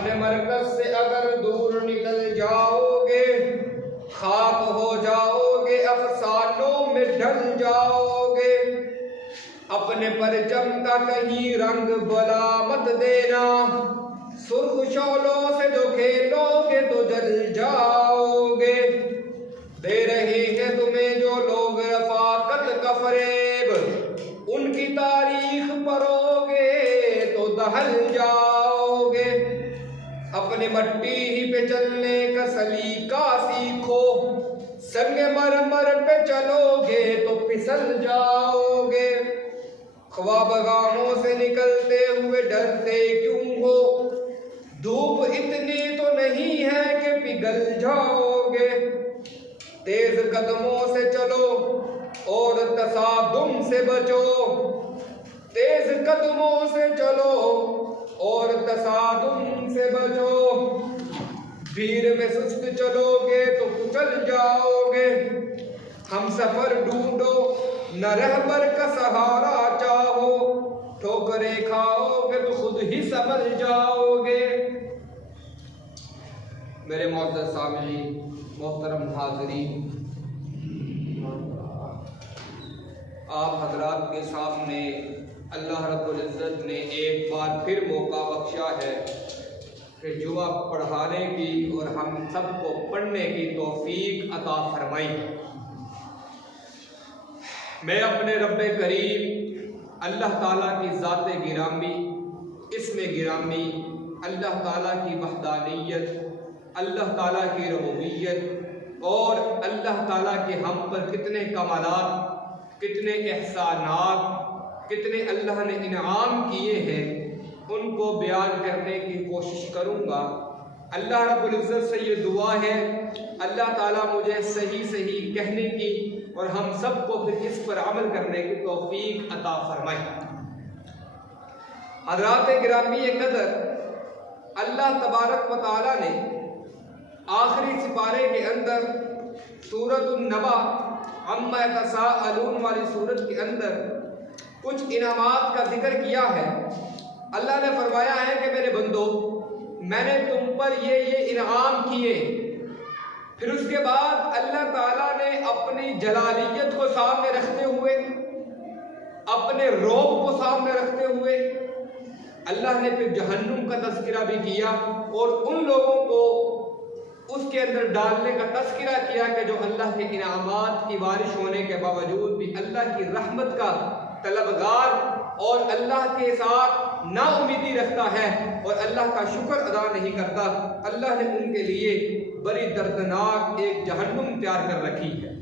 अपने मरकज से अगर दूर निकल जाओगे, खाक हो जाओगे, अफसानों में ढल जाओगे। अपने परचम का कहीं रंग भला मत देना, सुर्ख शौलों से जो खेलोगे तो जल जाओगे। दे रहे हैं तुम्हें जो लोग रफाकत का फरेब, उनकी तारीख पढ़ोगे तो दहल जाओगे। अपने मट्टी ही पे चलने का सलीका सीखो, संगे मरमर पे चलोगे तो फिसल जाओगे। ख्वाबगाहों से निकलते हुए डरते क्यों हो, धूप इतनी तो नहीं है कि पिघल जाओगे। तेज कदमों से चलो और तसादुम से बचो, तेज कदमों से चलो और तसादुम से बचो। भीड़ में सुस्त चलोगे तो कुचल जाओगे। हम सफर ढूंढो न रहबर का सहारा चाहो, ठोकरें खाओगे तो खुद ही समझ जाओगे। मेरे मोहतरम सामईन, मोहतरम हाज़रीन, आप हजरात के सामने अल्लाह रब्बुल इज़्ज़त ने एक बार फिर मौका बख्शा है कि जुमा पढ़ाने की और हम सबको पढ़ने की तौफीक अता फरमाई। मैं अपने रब्बे करीम अल्लाह ताला की ज़ाते गिरामी, इसमें गिरामी, अल्लाह ताला की वहदानियत, अल्लाह ताला की रबूबियत और अल्लाह ताला के हम पर कितने कमालात, कितने एहसानात, कितने अल्लाह ने इनाम किए हैं, उनको बयान करने की कोशिश करूँगा। अल्लाह रब्बुल इज़्ज़त से ये दुआ है, अल्लाह ताला मुझे सही सही कहने की और हम सबको फिर इस पर अमल करने की तौफीक अता फरमाए। हज़रात गिरामी कदर, अल्लाह तबारक व तआला ने आखिरी सिपारे के अंदर सूरतुन नबा अम्मा यतसाअलून वाली सूरत के अंदर कुछ इनामात का जिक्र किया है। अल्लाह ने फरमाया है कि मेरे बंदो, मैंने तुम पर ये इनाम किए। फिर उसके बाद अल्लाह ताला ने अपनी जलालियत को सामने रखते हुए, अपने रौब को सामने रखते हुए अल्लाह ने फिर जहन्नुम का तज़किरा भी किया और उन लोगों को उसके अंदर डालने का तज़किरा किया कि जो अल्लाह के इनामात की बारिश होने के बावजूद भी अल्लाह की रहमत का तलबगार और अल्लाह के साथ नाउमीदी रखता है और अल्लाह का शुक्र अदा नहीं करता। अल्लाह ने उनके लिए बड़ी दर्दनाक एक जहन्नुम तैयार कर रखी है।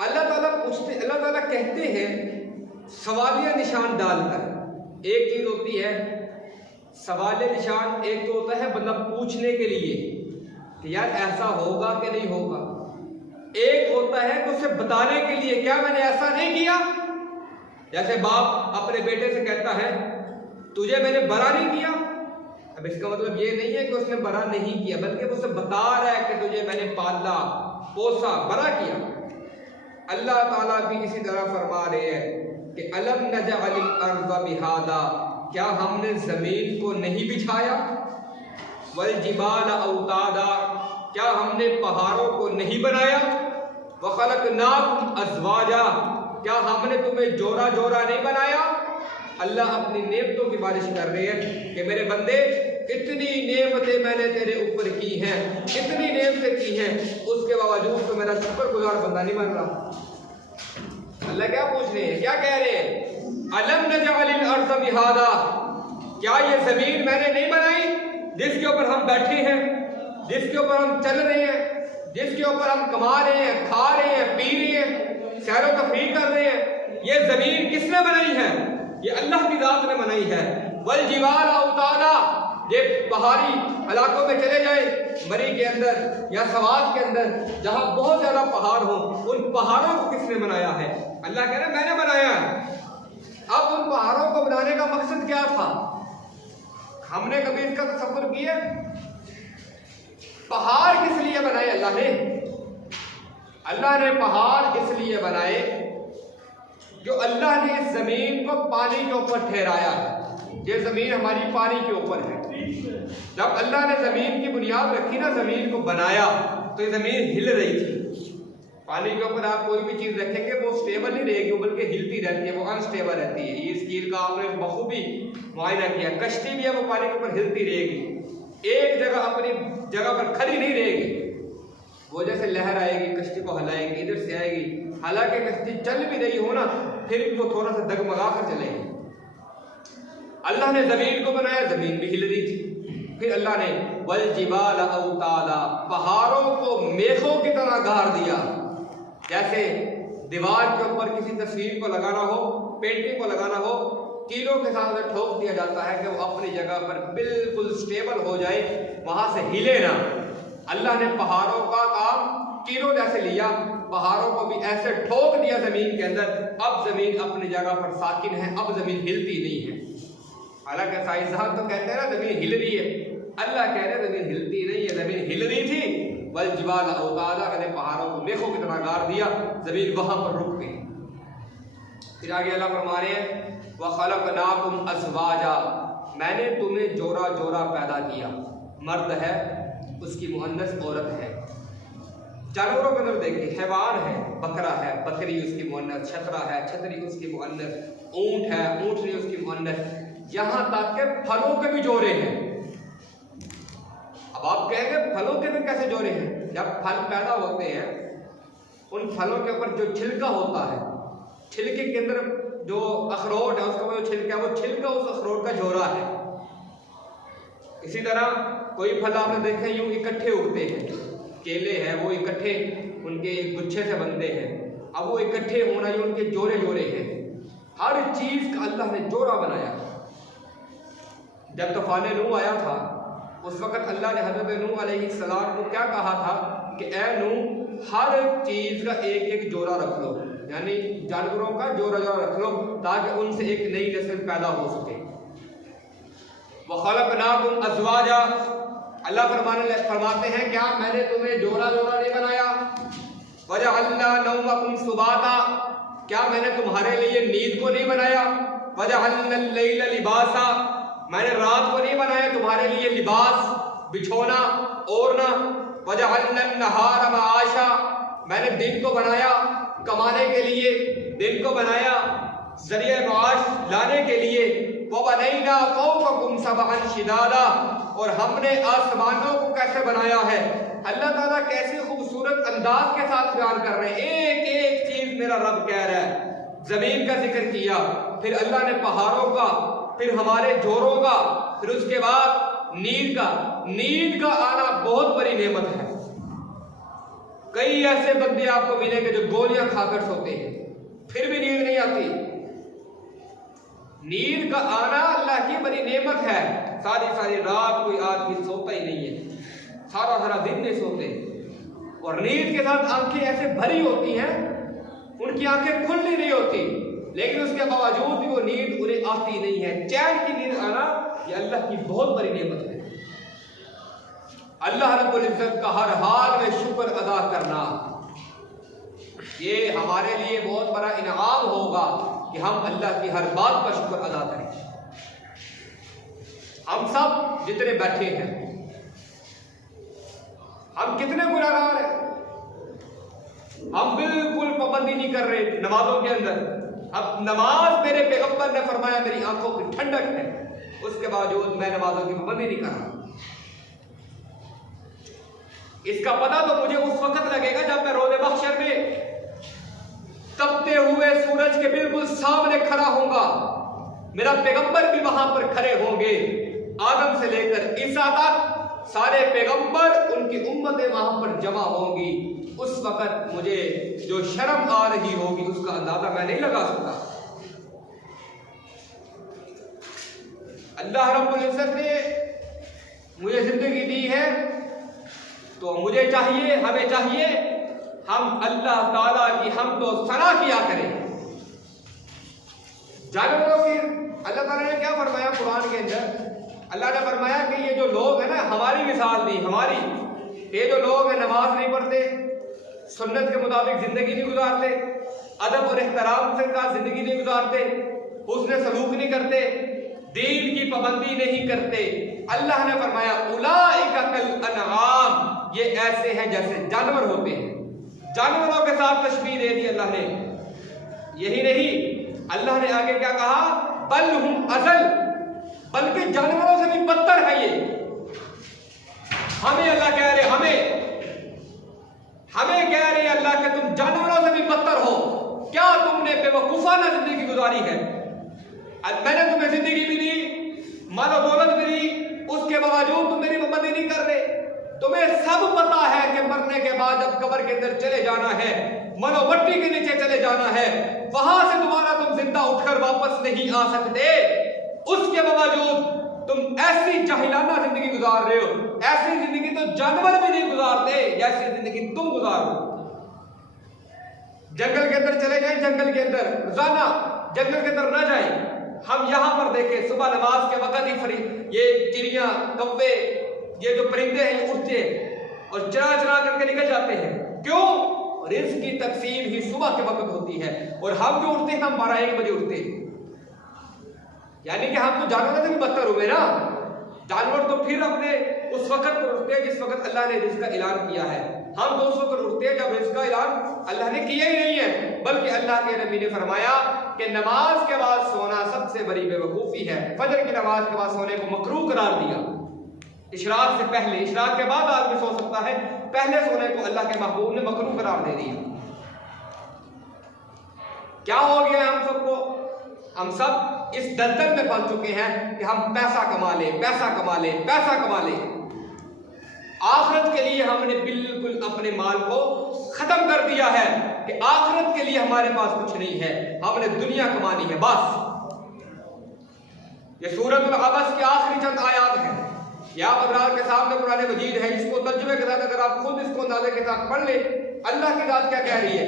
अल्लाह ताला कहते हैं सवालिया निशान डालकर। एक चीज होती है सवालिया निशान, एक तो होता है बंदा पूछने के लिए कि यार ऐसा होगा कि नहीं होगा, एक होता है कि उसे बताने के लिए क्या मैंने ऐसा नहीं किया। जैसे बाप अपने बेटे से कहता है तुझे मैंने बड़ा नहीं किया, अब इसका मतलब ये नहीं है कि उसने बड़ा नहीं किया, बल्कि उसे बता रहा है कि तुझे मैंने पाला, पोसा, बड़ा किया। अल्लाह ताला भी इसी तरह फरमा रहे हैं कि अलम नजअलिल अर्ज़ मिहादा, क्या हमने जमीन को नहीं बिछाया, वल जिबाल औतादा, क्या हमने पहाड़ों को नहीं बनाया, व खलक़नाकुम अज़वाजा, क्या हमने तुम्हें जोड़ा जोड़ा नहीं बनाया। अल्लाह अपनी नेमतों की बारिश कर रहे हैं कि मेरे बंदे, कितनी नेमतें मैंने तेरे ऊपर की हैं, कितनी नेमतें की हैं, उसके बावजूद तो मेरा शुक्रगुजार बंदा नहीं बन रहा। अल्लाह क्या पूछ रहे हैं, क्या कह रहे हैं, अलम नजअलिल अर्ज़ मिहादा, क्या ये जमीन मैंने नहीं बनाई जिसके ऊपर हम बैठे हैं, जिसके ऊपर हम चल रहे हैं, जिसके ऊपर हम कमा रहे हैं, खा रहे हैं, पी रहे हैं, सैरो तफरीह कर रहे हैं। ये जमीन किसने बनाई है, ये अल्लाह की जात ने बनाई है। वल जिबाल औतादा, ये पहाड़ी इलाकों में चले जाए, मरी के अंदर या सवात के अंदर जहाँ बहुत ज्यादा पहाड़ हो, उन पहाड़ों को किसने बनाया है, अल्लाह कह रहे हैं मैंने बनाया है। अब उन पहाड़ों को बनाने का मकसद क्या था, हमने कभी इसका तसव्वुर किया। पहाड़ किस लिए बनाए अल्लाह ने, अल्लाह ने पहाड़ इसलिए बनाए जो अल्लाह ने इस जमीन को पानी के ऊपर ठहराया है। ये ज़मीन हमारी पानी के ऊपर है। जब अल्लाह ने ज़मीन की बुनियाद रखी ना, ज़मीन को बनाया, तो ये ज़मीन हिल रही थी। पानी के ऊपर आप कोई भी चीज़ रखेंगे वो स्टेबल नहीं रहेगी, बल्कि हिलती रहती है, वो अनस्टेबल रहती है। इस चीज़ का आपने बखूबी मुआयना किया। कश्ती भी है वो पानी के ऊपर हिलती रहेगी, एक जगह अपनी जगह पर खड़ी नहीं रहेगी। वो जैसे लहर आएगी कश्ती को हिलाएगी, इधर से आएगी, हालांकि कश्ती चल भी रही हो ना, फिर भी वो थोड़ा सा डगमगा कर चलेगी। अल्लाह ने ज़मीन को बनाया, ज़मीन भी हिल रही थी। फिर अल्लाह ने वल जिबाल औतादा, पहाड़ों को मेखों की तरह गाड़ दिया। जैसे दीवार के ऊपर किसी तस्वीर को लगाना हो, पेंटिंग को लगाना हो, कीलों के साथ ठोक दिया जाता है कि वो अपनी जगह पर बिल्कुल स्टेबल हो जाए, वहां से हिले ना। अल्लाह ने पहाड़ों का काम कीलों जैसे लिया, पहाड़ों को भी ऐसे ठोक दिया जमीन के अंदर। अब जमीन अपनी जगह पर साकिन है, अब जमीन हिलती नहीं है। हालांकि साइंसदान तो कहते हैं ना जमीन हिल रही है, अल्लाह कह रहे हैं जमीन हिलती नहीं है, जमीन हिल रही थी। वल जिबाल औतादा, मैंने पहाड़ों को मेखों की तरह गाड़ दिया, जमीन वहां पर रुक गई। फिर आगे अल्लाह फरमा रहे हैं व खलक़नाकुम अज़वाजा, मैंने तुम्हें जोड़ा जोड़ा पैदा किया। मर्द है, उसकी मुअन्नस औरत है। जानवरों के अंदर देखिए, हैवान है, बकरा है, बकरी उसकी मुअन्नस, छतरा है, छतरी उसकी मुअन्नस, ऊंट है, ऊंटनी उसकी मुअन्नस, यहां तक के फलों के भी जोड़े हैं। अब आप कहेंगे फलों के भी कैसे जोड़े हैं? जब फल पैदा होते हैं, उन फलों के ऊपर जो छिलका होता है, छिलके के अंदर जो अखरोट है उसका जो छिलका है, वो छिलका उस अखरोट का जोड़ा है। इसी तरह कोई फल आपने देखे यूं इकट्ठे उगते हैं, केले हैं वो इकट्ठे उनके गुच्छे से बनते हैं, अब वो इकट्ठे होना ये उनके जोड़े जोड़े हैं। हर चीज का अल्लाह ने जोड़ा बनाया। जब तूफान नूह आया था, उस वक्त अल्लाह ने हज़रत नूह अलैहिस्सलाम को क्या कहा था कि ए नूह, हर चीज का एक एक जोड़ा रख लो, यानी जानवरों का जोड़ा जोड़ा रख लो, ताकि उनसे एक नई नस्ल पैदा हो सके। व खलक़नाकुम अज़वाजा, अल्लाह फरमाते हैं क्या मैंने तुम्हें जोड़ा जोड़ा नहीं बनाया? वजअलना नौमकुम सुबाता, क्या मैंने तुम्हारे लिए नींद को नहीं बनाया? वजअलना लैला लिबासा, मैंने रात को नहीं बनाया तुम्हारे लिए लिबास, बिछोना, ओढ़ना। वजअलना नहारा मआशा, मैंने दिन को बनाया कमाने के लिए, दिन को बनाया जरिए माश लाने के लिए। वबनैना फौककुम सबअन शिदादा, और हमने आसमानों को कैसे बनाया है। अल्लाह ताला कैसे खूबसूरत अंदाज के साथ बयान कर रहे हैं, एक एक चीज मेरा रब कह रहा है। जमीन का जिक्र किया, फिर अल्लाह ने पहाड़ों का, फिर हमारे जोरों का, फिर उसके बाद नींद का। नींद का आना बहुत बड़ी नेमत है। कई ऐसे बंदे आपको मिलेंगे जो गोलियां खाकर सोते हैं, फिर भी नींद नहीं आती। नींद का आना अल्लाह की बड़ी नेमत है। सारी सारी रात कोई आदमी सोता ही नहीं है, सारा सारा दिन नहीं सोते, और नींद के साथ आंखें ऐसे भरी होती हैं, उनकी आंखें खुली नहीं होती, लेकिन उसके बावजूद भी वो नींद उन्हें आती नहीं है। चैन की नींद आना ये अल्लाह की बहुत बड़ी नेमत है। अल्लाह रब्बुल इज्जत का हर हाल में शुक्र अदा करना, ये हमारे लिए बहुत बड़ा इनाम होगा कि हम अल्लाह की हर बात का शुक्र अदा करें। हम सब जितने बैठे हैं, हम कितने गुनहगार हैं। हम बिल्कुल पाबंदी नहीं कर रहे नमाजों के अंदर। अब नमाज मेरे पैगंबर ने फरमाया मेरी आंखों की ठंडक है, उसके बावजूद मैं नमाजों की पाबंदी नहीं कर रहा। इसका पता तो मुझे उस वक्त लगेगा जब मैं रोज़े महशर में तपते हुए सूरज के बिल्कुल सामने खड़ा होऊंगा। मेरा पैगंबर भी वहां पर खड़े होंगे, आदम से लेकर ईसा तक सारे पैगंबर, उनकी उम्मतें वहां पर जमा होंगी। उस वक्त मुझे जो शर्म आ रही होगी उसका अंदाजा मैं नहीं लगा सकता। अल्लाह रब्बुल इज्जत ने मुझे जिंदगी दी है, तो मुझे चाहिए, हमें चाहिए, हम अल्लाह ताला की हम तो सना किया करें। जानवरों की अल्लाह ताला ने क्या फरमाया कुरान के अंदर? अल्लाह ने फरमाया कि ये जो लोग हैं ना, हमारी मिसाल दी, हमारी, ये जो लोग हैं नमाज नहीं पढ़ते, सुन्नत के मुताबिक जिंदगी नहीं गुजारते, अदब और एहतराम से का जिंदगी नहीं गुजारते, उसने सलूक नहीं करते, दीन की पाबंदी नहीं करते। अल्लाह ने फरमाया उलाइका कल अनआम, ये ऐसे हैं जैसे जानवर होते हैं। जानवरों के साथ तशबीह दे दी अल्लाह ने। यही नहीं, अल्लाह ने आगे क्या कहा, बल हुम अज़ल, बल्कि जानवरों से भी बदतर है ये। हमें अल्लाह कह रहे, हमें कह रहे अल्लाह कि तुम जानवरों से भी बदतर हो। क्या तुमने बेवकूफाना जिंदगी गुजारी है? मैंने तुम्हें जिंदगी भी दी, मालो दौलत भी दी, उसके बावजूद तुम मेरी पाबंदी नहीं कर रहे। तुम्हें सब पता है कि मरने के बाद जब कब्र के अंदर चले जाना है, मनो मट्टी के नीचे चले जाना है, वहां से दोबारा तुम जिंदा उठकर वापस नहीं आ सकते। उसके बावजूद तुम ऐसी जाहिलाना जिंदगी गुजार रहे हो। ऐसी जिंदगी तो जानवर भी नहीं गुजारते जैसी जिंदगी तुम गुजार रहे हो। जंगल के अंदर चले जाएं, जंगल के अंदर रोजाना जंगल के अंदर न जाएं। हम यहां पर देखें, सुबह नमाज के वक्त ही ये चिड़िया, कौवे, ये जो परिंदे हैं उड़ते और चरा चरा करके निकल जाते हैं। क्यों? रिज़्क़ की तकसीम ही सुबह के वक्त होती है। और हम जो उठते हैं, हम 12-1 बजे उठते हैं, यानी कि हम तो जानवरों से भी बदतर हुए ना। जानवर तो फिर अपने उस वक्त पर उठते हैं जिस वक्त अल्लाह ने रिज़्क़ का ऐलान किया है। हम तो उस वक्त उठते हैं जब रिज़्क़ का ऐलान अल्लाह ने किया ही नहीं है। बल्कि अल्लाह के नबी ने फरमाया कि नमाज के बाद सोना सबसे बड़ी बेवकूफ़ी है। फजर की नमाज के बाद सोने को मकरूह करार दिया। इशराक से पहले, इशराक के बाद आदमी सो सकता है, पहले सोने को अल्लाह के महबूब ने मकरूह करार दे दिया। क्या हो गया हम सबको? हम सब इस दलदल में फंस चुके हैं कि हम पैसा कमा ले, पैसा कमा ले, पैसा कमा ले। आखिरत के लिए हमने बिल्कुल अपने माल को खत्म कर दिया है कि आखिरत के लिए हमारे पास कुछ नहीं है, हमने दुनिया कमानी है बस। ये सूरत अल-अबस की आखिरी चंद आयात है। या अबरार के सामने कुरान मजीद है, इसको तर्जुमे के साथ अगर आप खुद इसको अंदाजे के साथ पढ़ ले, अल्लाह की जात क्या कह रही है,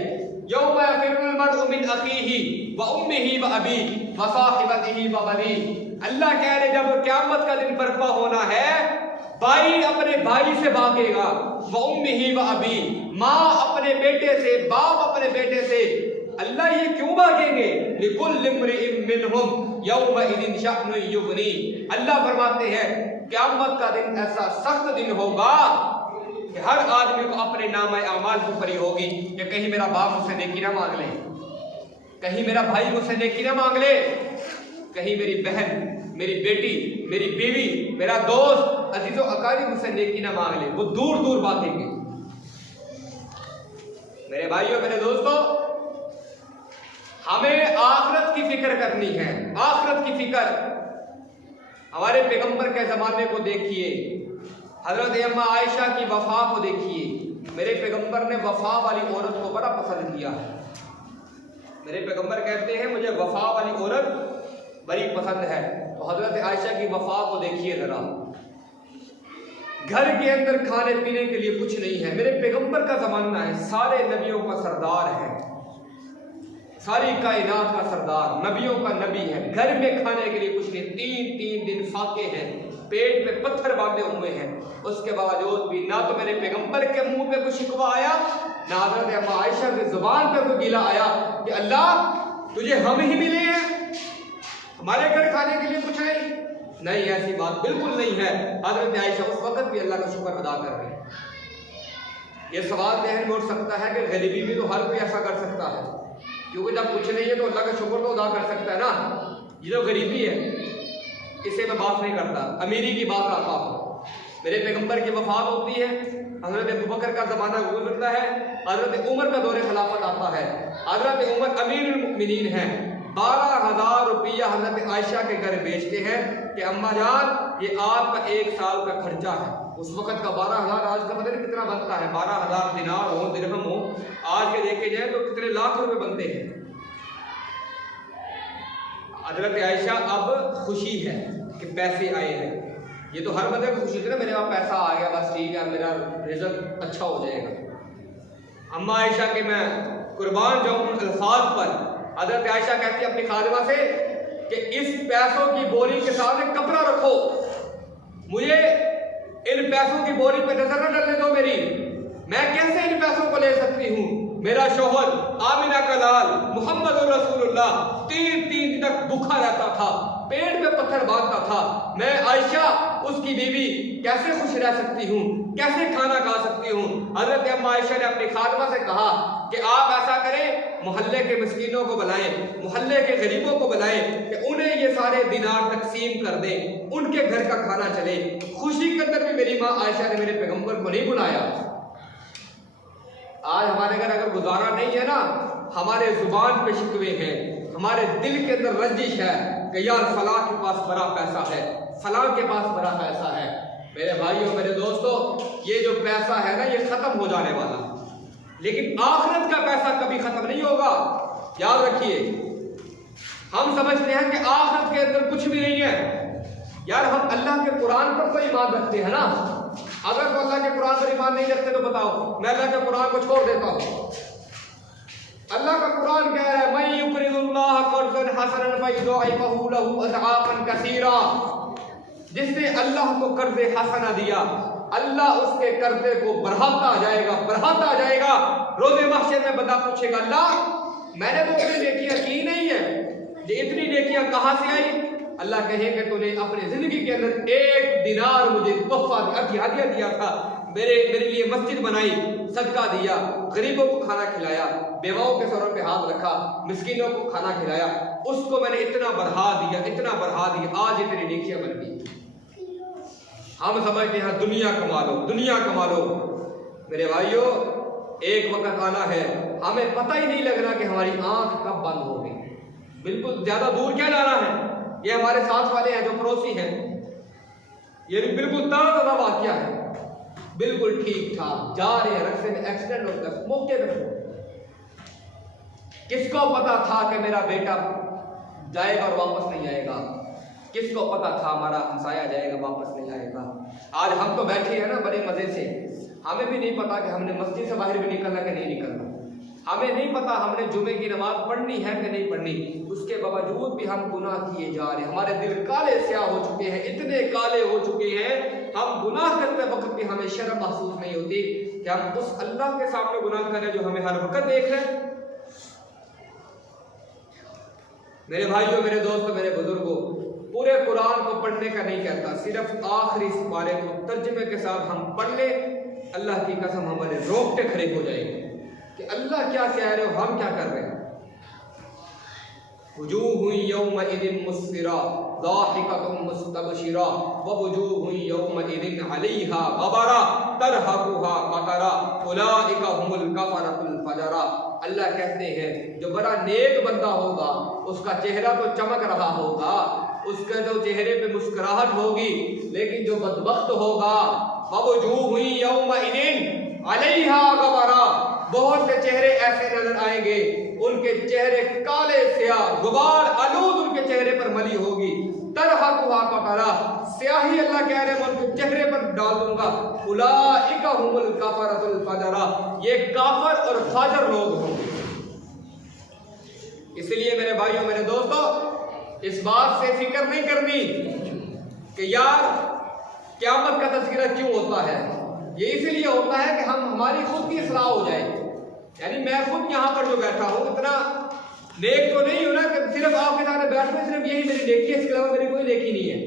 यौमा यफ़िरुल मर्उ मिन अखीही व उम्मिही व अबीही व साहिबतिही व बनीही। अल्लाह कह रहे जब क़यामत का दिन बर्पा होना है, भाई अपने भाई से भागेगा, व उम्मिही व अबीही, माँ अपने बेटे से, बाप अपने बेटे से। अल्लाह ये क्यों भागेंगे? लिकुल्लि इम्रिइन मिनहुम यौमइज़िन शअनुन युग़नी। अल्लाह फरमाते हैं क़यामत का दिन ऐसा सख्त दिन होगा कि हर आदमी को अपने नामे अमाल की परी होगी कि कहीं मेरा बाप मुझसे नेकी ना मांग ले, कहीं मेरा भाई मुझसे नेकी ना मांग ले, कहीं मेरी बहन, मेरी बेटी, मेरी बीवी, मेरा दोस्त, अजीजों अकारी मुझसे नेकी ना मांग ले। वो दूर दूर भागेंगे। मेरे भाइयों, मेरे दोस्तों, हमें आखिरत की फिक्र करनी है, आखिरत की फिक्र। हमारे पैगंबर के जमाने को देखिए, हजरत अम्मा आयशा की वफा को देखिए। मेरे पैगंबर ने वफा वाली औरत को बड़ा पसंद किया है। मेरे पैगंबर कहते हैं मुझे वफा वाली औरत बड़ी पसंद है। तो हजरत आयशा की वफा को देखिए जरा। घर के अंदर खाने पीने के लिए कुछ नहीं है। मेरे पैगंबर का जमाना है, सारे नबियों का सरदार है, सारी कायनात का सरदार, नबियों का नबी है। घर में खाने के लिए कुछ नहीं, 3-3 दिन फाके हैं, पेट पे पत्थर बांधे हुए हैं। उसके बावजूद भी ना तो मेरे पैगंबर के मुंह पे कुछ शिकवा आया, ना हज़रत अम्मा आयशा की जुबान पे कोई गिला आया कि अल्लाह तुझे हम ही मिले हैं, हमारे घर खाने के लिए कुछ नहीं। ऐसी बात बिल्कुल नहीं है। हज़रत आयशा उस वक्त भी अल्लाह का शुक्र अदा कर रही है। ये सवाल जहन में उठ सकता है कि गरीबी भी तो हर कोई ऐसा कर सकता है, क्योंकि जब कुछ नहीं है तो अल्लाह का शुक्र तो अदा कर सकता है ना। ये जो गरीबी है इसे मैं बात नहीं करता, अमीरी की बात आता हूँ। मेरे पैगंबर की वफात होती है, हज़रत अबू बकर का ज़माना गुजरता है, हज़रत उमर का दौरे खिलाफत आता है। हज़रत उमर अमीरुल मुमिनीन हैं, 12,000 रुपया हज़रत आयशा के घर बेचते हैं कि अम्मा जान ये आपका 1 साल का खर्चा है। उस वक़्त का 12,000 आज का पता नहीं कितना बनता है, 12,000 दिनार हो, दिरहम हो, आज के देखे जाए तो कितने लाख रुपए बनते हैं। हज़रत आयशा अब खुशी है कि पैसे आए हैं। ये तो हर बंदे को खुशी थी ना, मेरे पास पैसा आ गया, बस ठीक है, मेरा रिजल्ट अच्छा हो जाएगा। अम्मा आयशा के मैं कुर्बान जाऊँ उन अल्फाज पर। हज़रत आयशा कहती है अपनी खादिमा से कि इस पैसों की बोरी के सामने कपड़ा रखो, मुझे इन पैसों की बोरी पे नजर न डालने दो मेरी, मैं कैसे इन पैसों को ले सकती हूँ। मेरा शौहर आमिना का लाल मोहम्मद रसूलुल्लाह 3 दिन तक भूखा रहता था, पेट में पत्थर बांधता था। मैं आयशा उसकी बीवी कैसे खुश रह सकती हूँ, कैसे खाना खा सकती हूँ। हजरत अम्मा आयशा ने अपनी खादमा से कहा कि आप ऐसा करें, मोहल्ले के मिस्कीनों को बुलाएं, मोहल्ले के गरीबों को बुलाएं कि उन्हें ये सारे दिनार तकसीम कर दें, उनके घर का खाना चले। खुशी के अंदर भी मेरी माँ आयशा ने मेरे पैगंबर को नहीं बुलाया। आज हमारे घर अगर गुजारा नहीं है ना, हमारे जुबान पे शिकवे हैं, हमारे दिल के अंदर रंजिश है कि यार फलां के पास बड़ा पैसा है, फलां के पास बड़ा पैसा है। मेरे भाइयों, मेरे दोस्तों, ये जो पैसा है ना, ये खत्म हो जाने वाला, लेकिन आखिरत का पैसा कभी खत्म नहीं होगा। याद रखिए, हम समझते हैं कि आखिरत के अंदर कुछ भी नहीं है। यार हम अल्लाह के कुरान पर तो ईमान रखते हैं ना। अगर तो अल्लाह के कुरान पर ईमान नहीं रखते तो बताओ, मैं अल्लाह के कुरान को छोड़ देता हूँ। अल्लाह का कुरान कह रहा है, मैं युकरिदुल्लाह कर्ज़न हसनन फयुज़ाइफहु लहु अज़आफ़न कसीरा। जिसने अल्लाह को कर्ज़े हसना दिया, अल्लाह उसके कर्जे को बढ़ाता जाएगा, बढ़ाता जाएगा। रोज़े महशर में बंदा पूछेगा, अल्लाह मैंने तो अपनी नेकियां की नहीं है, ये इतनी नेकियां कहाँ से आई? अल्लाह कहेंगे तूने अपनी जिंदगी के अंदर 1 दिनार मुझे तोहफा हदिया दिया था, मेरे लिए मस्जिद बनाई, सदका दिया, गरीबों को खाना खिलाया, बेवाओं के सरों पे हाथ रखा, मिस्कीनों को खाना खिलाया, उसको मैंने इतना बढ़ा दिया, इतना बढ़ा दिया, आज इतनी नेकियां बन गई। हम समझते हैं दुनिया कमा लो, दुनिया कमा लो। मेरे भाइयों, एक वक्त आना है, हमें पता ही नहीं लगना कि हमारी आंख कब बंद हो गई। बिल्कुल ज्यादा दूर क्या जाना है, ये हमारे साथ वाले हैं जो पड़ोसी हैं, ये भी बिल्कुल ताजा वाकया है, बिल्कुल ठीक ठाक जा रहे हैं, रास्ते में एक्सीडेंट होता है, मौके पे। किसको पता था कि मेरा बेटा जाएगा और वापस नहीं आएगा? किसको पता था हमारा हमसाया जाएगा, वापस नहीं आएगा? आज हम तो बैठे हैं ना बड़े मजे से, हमें भी नहीं पता कि हमने मस्जिद से बाहर भी निकलना कि नहीं निकलना, हमें नहीं पता हमने जुमे की नमाज पढ़नी है कि नहीं पढ़नी। उसके बावजूद भी हम गुनाह किए जा रहे हैं, हमारे दिल काले स्याह हो चुके हैं, इतने काले हो चुके हैं, हम गुनाह करते वक्त भी हमें शर्म महसूस नहीं होती कि हम उस अल्लाह के सामने गुनाह करें जो हमें हर वक्त देख रहे हैं। मेरे भाइयों, मेरे दोस्तों, मेरे बुजुर्गों, पूरे कुरान को पढ़ने का नहीं कहता, सिर्फ आखिरी पारे को तर्जुमे के साथ हम पढ़ ले, अल्लाह की कसम हमारे रोंगटे खड़े हो जाएंगे कि अल्लाह क्या कह रहे हो, हम क्या कर रहे हैं। वुजूहुन यौमइदिन मुस्फिरा ज़ाहिकतुन मुस्तबशिरा व वुजूहुन यौमइदिन अलैहा गबरा तरहकुहा क़तरा उलाइका हुमुल कफ़रतुल फजरा। अल्लाह कहते हैं जो बड़ा नेक बंदा होगा उसका चेहरा तो चमक रहा होगा, उसके जो चेहरे पे मुस्कुराहट होगी, लेकिन जो बदबख्त होगा ववुजूहुन यौमइदिन अलैहा गबरा, बहुत से चेहरे ऐसे नजर आएंगे, उनके चेहरे काले स्याह, गुबार आलूद उनके चेहरे पर मली होगी। तरहकुहा क़तरा, स्याही अल्लाह कह रहे हैं मैं उनके चेहरे पर डाल दूंगा। उलाइका हुमुल कफ़रतुल फजरा, ये काफर और फाजर लोग होंगे। इसलिए मेरे भाइयों, मेरे दोस्तों, इस बात से फिक्र नहीं करनी कि यार क़यामत का तज़किरा क्यों होता है। ये इसलिए होता है कि हमारी खुद की इस्लाह हो जाए। यानी मैं खुद यहाँ पर जो बैठा हूँ इतना नेक तो नहीं हूँ ना कि सिर्फ आपके सामने बैठ में सिर्फ यही मेरी नेकी है, इसके अलावा मेरी कोई नेकी नहीं है।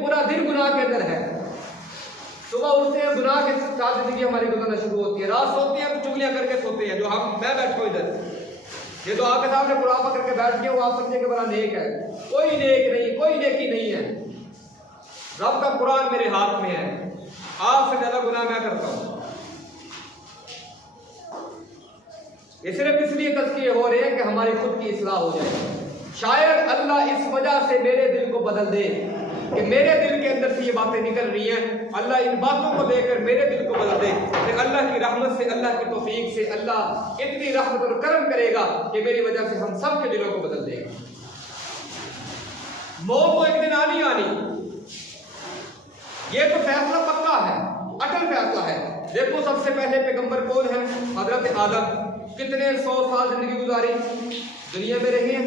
पूरा दिन गुनाह के अंदर है। सुबह उठते हैं, गुनाह के साथ जिंदगी हमारी गुजरना शुरू होती है, रात सोते हैं तो चुगलियां करके सोते हैं। जो मैं बैठा हूँ इधर, ये तो आपके सामने कुरान पकड़ के बैठ गया, वो आप समझे कि बड़ा नेक है। कोई नेक नहीं, कोई नेकी नहीं है। रब का कुरान मेरे हाथ में है, आपसे ज्यादा गुनाह मैं करता हूँ। ये सिर्फ इसलिए तज़किये हो रहे हैं कि हमारी खुद की इस्लाह हो जाए। शायद अल्लाह इस वजह से मेरे दिल को बदल दे कि मेरे दिल के अंदर से ये बातें निकल रही हैं, अल्लाह इन बातों को लेकर मेरे दिल को बदल दे कि अल्लाह की रहमत से, अल्लाह की तौफीक से अल्लाह इतनी रहमत और करम करेगा कि मेरी वजह से हम सब के दिलों को बदल देगा। मौत तो एक दिन आनी आनी, ये तो फैसला पक्का है, अटल फैसला है। देखो सबसे पहले पैगंबर कौन है? हजरत आदम। कितने 100 साल जिंदगी गुजारी, दुनिया में रहे हैं,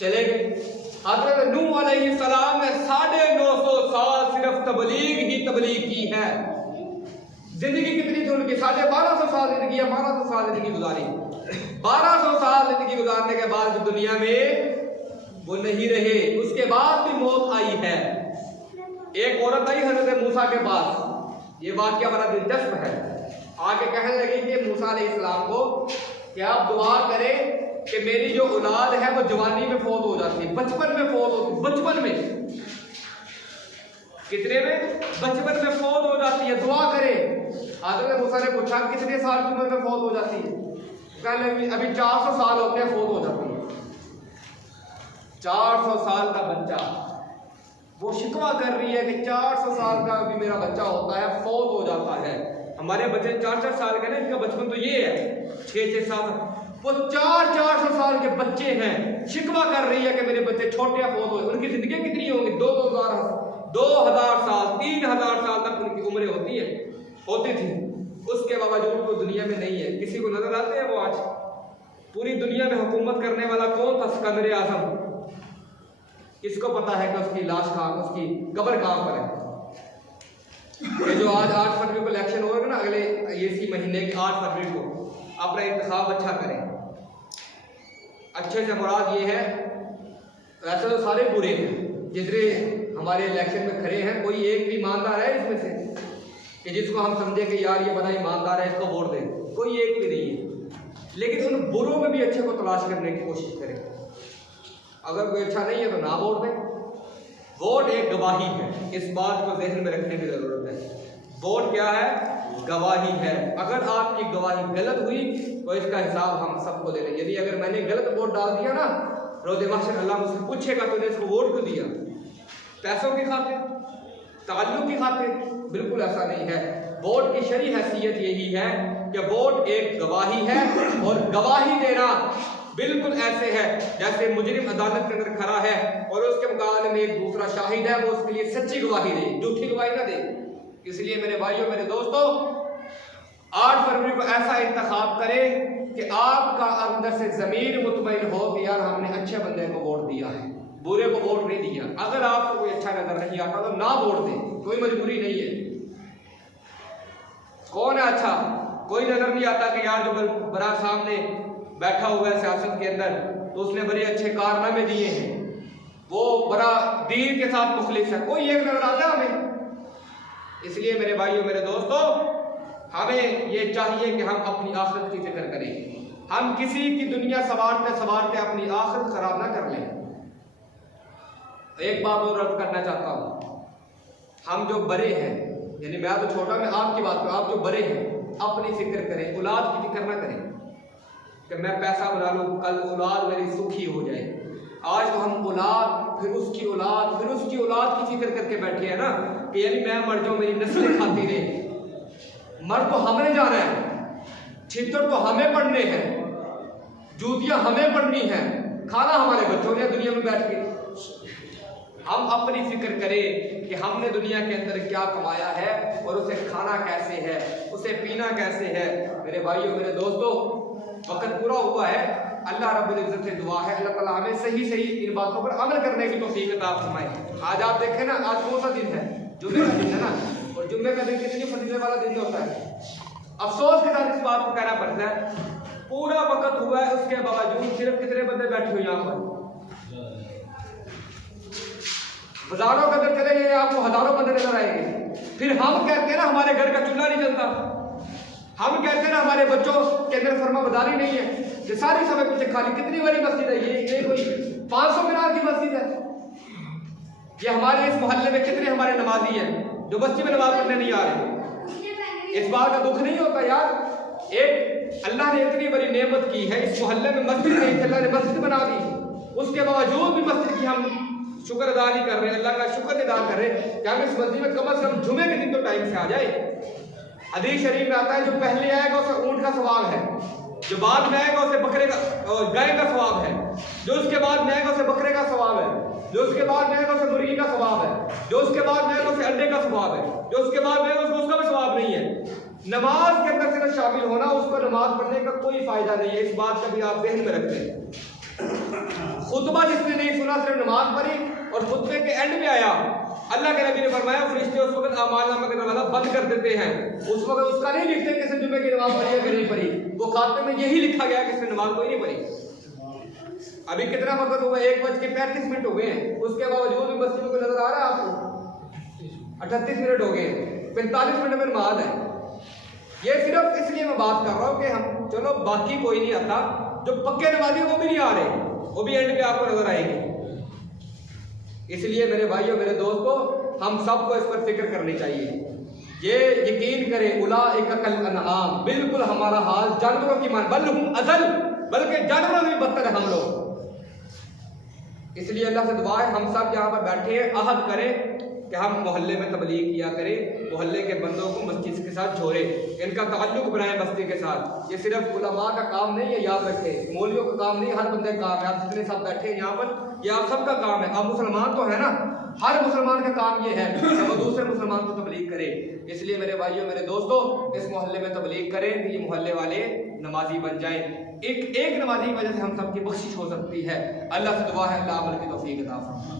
चले गए। हजरत नूह अलैहिस्सलाम ने 950 साल सिर्फ तबलीग ही तबलीग की है। जिंदगी कितनी थी उनकी? 1250 साल जिंदगी या 1200 साल जिंदगी गुजारी। 1200 साल जिंदगी गुजारने के बाद दुनिया में वो नहीं रहे, उसके बाद भी मौत आई है। एक औरत आई हज़रत मूसा के पास, ये वाक़या बड़ा दिलचस्प है। आगे कहने लगी कि मूसा अलैहिस्सलाम को कि आप दुआ करें कि मेरी जो औलाद है वो जवानी में फौत हो जाती है, बचपन में फौत होती, बचपन में कितने में, बचपन में फौत हो जाती है, दुआ करें। हज़रत मूसा ने पूछा कितने साल की उम्र में फौत हो जाती है? कहने लगी अभी 400 साल होते हैं, फौत हो जाती है। 400 साल का बच्चा, वो शिकवा कर रही है कि 400 साल का भी मेरा बच्चा होता है, फौत हो जाता है। हमारे बच्चे 4-4 साल के ना, इनका बचपन तो ये है 6-6 साल, वो 400 साल के बच्चे हैं, शिकवा कर रही है कि मेरे बच्चे छोटे फौत हो। उनकी जिंदगी कितनी होंगी? 2000 साल, 3000 साल तक उनकी उम्रें होती थी। उसके बावजूद वो दुनिया में नहीं है। किसी को नजर आते हैं वो आज? पूरी दुनिया में हुकूमत करने वाला कौन था? सिकंदर आजम। किसको पता है कि उसकी लाश कहाँ, उसकी कब्र कहाँ पर है? ये जो आज 8 फरवरी को इलेक्शन होगा ना, अगले इसी महीने की 8 फरवरी को, अपना इंतखाब अच्छा करें। अच्छे से मुराद ये है, वैसे तो सारे बुरे हैं जितने हमारे इलेक्शन में खड़े हैं, कोई एक भी ईमानदार है इसमें से कि जिसको हम समझे कि यार ये बड़ा ईमानदार है, इसको वोट दें? कोई एक भी नहीं है। लेकिन उन बुरों में भी अच्छे को तलाश करने की कोशिश करें। अगर कोई अच्छा नहीं है तो ना वोट दें। वोट एक गवाही है, इस बात को ज़हन में रखने की ज़रूरत है। वोट क्या है? गवाही है। अगर आपकी गवाही गलत हुई तो इसका हिसाब हम सबको देना। यदि अगर मैंने गलत वोट डाल दिया ना, रोज़े महशर अल्लाह मुझसे पूछेगा तूने इसको वोट क्यों दिया? पैसों की खातिर, ताल्लुक की खातिर? बिल्कुल ऐसा नहीं है। वोट की शरई हैसियत यही है कि वोट एक गवाही है, और गवाही देना बिल्कुल ऐसे है जैसे मुजरिम अदालत के अंदर खड़ा है और उसके मुकाबले में एक दूसरा शाहिद है, वो उसके लिए सच्ची गवाही दे, झूठी गवाही ना दे। इसलिए मेरे भाइयों, मेरे दोस्तों, 8 फरवरी को ऐसा इंतखाब करें कि आपका अंदर से ज़मीर मुतमईन हो कि यार हमने अच्छे बंदे को वोट दिया है, बुरे को वोट नहीं दिया। अगर आपको कोई अच्छा नजर नहीं आता तो ना वोट दें, कोई मजबूरी नहीं है। कौन है अच्छा? कोई नजर नहीं आता कि यार जो बड़ा सामने बैठा हुआ है सियासत के अंदर, तो उसने बड़े अच्छे कारनामे दिए हैं, वो बड़ा दीन के साथ मुखलिस है, कोई एक नजर आता है हमें? इसलिए मेरे भाइयों, मेरे दोस्तों, हमें ये चाहिए कि हम अपनी आखिरत की फिक्र करें। हम किसी की दुनिया सवारते सवारते अपनी आखिरत खराब ना कर लें। एक बात और अर्ज करना चाहता हूँ, हम जो बड़े हैं, यानी मैं तो छोटा, मैं आपकी बात करूँ, आप जो बड़े हैं अपनी फिक्र करें, औलाद की फिक्र ना करें कि मैं पैसा बना लूँ, कल औलाद मेरी सुखी हो जाए। आज तो हम औलाद, फिर उसकी औलाद, फिर उसकी औलाद की फिक्र करके बैठे हैं ना, कि यानी मैं मर जाऊँ, मेरी नस्लें खाती रहे। मर तो हमने जाना है, छितर तो हमें पढ़ने हैं, जूतियाँ हमें पढ़नी हैं, खाना हमारे बच्चों ने दुनिया में बैठ के। हम अपनी फिक्र करें कि हमने दुनिया के अंदर क्या कमाया है और उसे खाना कैसे है, उसे पीना कैसे है। मेरे भाइयों, मेरे दोस्तों, वक्त पूरा हुआ है। अल्लाह रब्बुल इज्जत से दुआ है अल्लाह ताला हमें सही सही इन बातों पर अमल करने की तौफीक अता फरमाए। आज आप देखें ना, आज कौन सा दिन है? जुम्मे का दिन है ना, और जुम्मे का दिन कितनी फजीलत वाला दिन होता है। अफसोस के साथ इस बात को कहना पड़ता है, पूरा वक्त हुआ है, उसके बावजूद सिर्फ कितने बंदे बैठे हुए यहाँ पर? हजारों के अंदर चले गए, आपको हजारों बंदे नजर आएंगे। फिर हम कहते हैं ना हमारे घर का चूल्हा नहीं जलता, हम कहते हैं ना हमारे बच्चों के अंदर फर्माबरदारी नहीं है। ये सारी समय पीछे खाली, कितनी बड़ी मस्जिद है ये कोई 500 मीनार की मस्जिद है। ये हमारे इस मोहल्ले में कितने हमारे नमाजी हैं जो मस्जिद में नमाज पढ़ने नहीं आ रहे। इस बात का दुख नहीं होता यार? एक अल्लाह ने इतनी बड़ी नेमत की है, इस मोहल्ले में मस्जिद नहीं थी, अल्लाह ने मस्जिद बना दी, उसके बावजूद भी मस्जिद की हम शुक्र अदा नहीं कर रहे, अल्लाह का शुक्र अदा कर रहे कि हम इस मस्जिद में कम से कम जुमे के दिन तो टाइम से आ जाए। हदीस शरीफ में आता है, जो पहले आएगा उसे ऊंट का सवाब है, जो बाद में आएगा उसे बकरे का गाय का सवाब है, जो उसके बाद में आएगा उसे बकरे का सवाब है, जो उसके बाद में आएगा उसे मुर्गी का सवाब है, जो उसके बाद में आएगा उसे अंडे का सवाब है, जो उसके बाद में आएगा उसका भी सवाब नहीं है। नमाज के अंदर सिर्फ शामिल होना, उसको नमाज पढ़ने का कोई फायदा नहीं है। इस बात का भी आप ध्यान में रखते हैं। खुतबा जिसने नहीं सुना, सिर्फ नमाज पढ़ी और खुतबे के एंड में आया, अल्लाह के नबी ने फरमाया फरिश्ते उस वक्त अमालनामा का दरवाजा बंद कर देते हैं। उस वक्त उसका नहीं लिखते कि इसने जुम्मे की नमाज पढ़ी है कि नहीं पढ़ी, वो खाते में यही लिखा गया कि इसने नमाज कोई नहीं पढ़ी। अभी कितना वक्त हुआ? 1:35 हो गए हैं, उसके बावजूद भी मस्जिद को नजर आ रहा है आपको? 38 मिनट हो गए हैं, 45 मिनट में नमाज है। ये सिर्फ इसलिए मैं बात कर रहा हूँ कि हम चलो बाकी कोई नहीं आता, जो पक्के नमाजी वो भी नहीं आ रहे, वो भी एंड पे आपको नजर आएंगे। इसलिए मेरे भाइयों मेरे दोस्तों, हम सबको इस पर फिक्र करनी चाहिए। ये यकीन करें, उलाइका कल अनआम, बिल्कुल हमारा हाल जानवरों की मान, बल हुम अज़ल, बल्कि जानवरों से भी बदतर है हम लोग। इसलिए अल्लाह से दुआ है, हम सब यहाँ पर बैठे हैं, अहद करें कि हम मोहल्ले में तबलीग किया करें, मोहल्ले के बंदों को मस्जिद के साथ जोड़े, इनका ताल्लुक बनाए मस्जिद के साथ। ये सिर्फ उलमा का काम नहीं है, याद रखें, मौलवियों का काम नहीं, हर बंदे का काम है। आप जितने सब बैठे हैं यहाँ पर, ये आप सबका काम है। आप मुसलमान तो है ना, हर मुसलमान का काम ये है कि वो दूसरे मुसलमान को तबलीग करे। इसलिए मेरे भाइयों मेरे दोस्तों, इस मोहल्ले में तबलीग करें कि ये मोहल्ले वाले नमाजी बन जाएं। एक नमाजी की वजह से हम सबकी बख्शिश हो सकती है। अल्लाह से दुआ है, अल्लाह अमल की तौफीक अता फरमाए।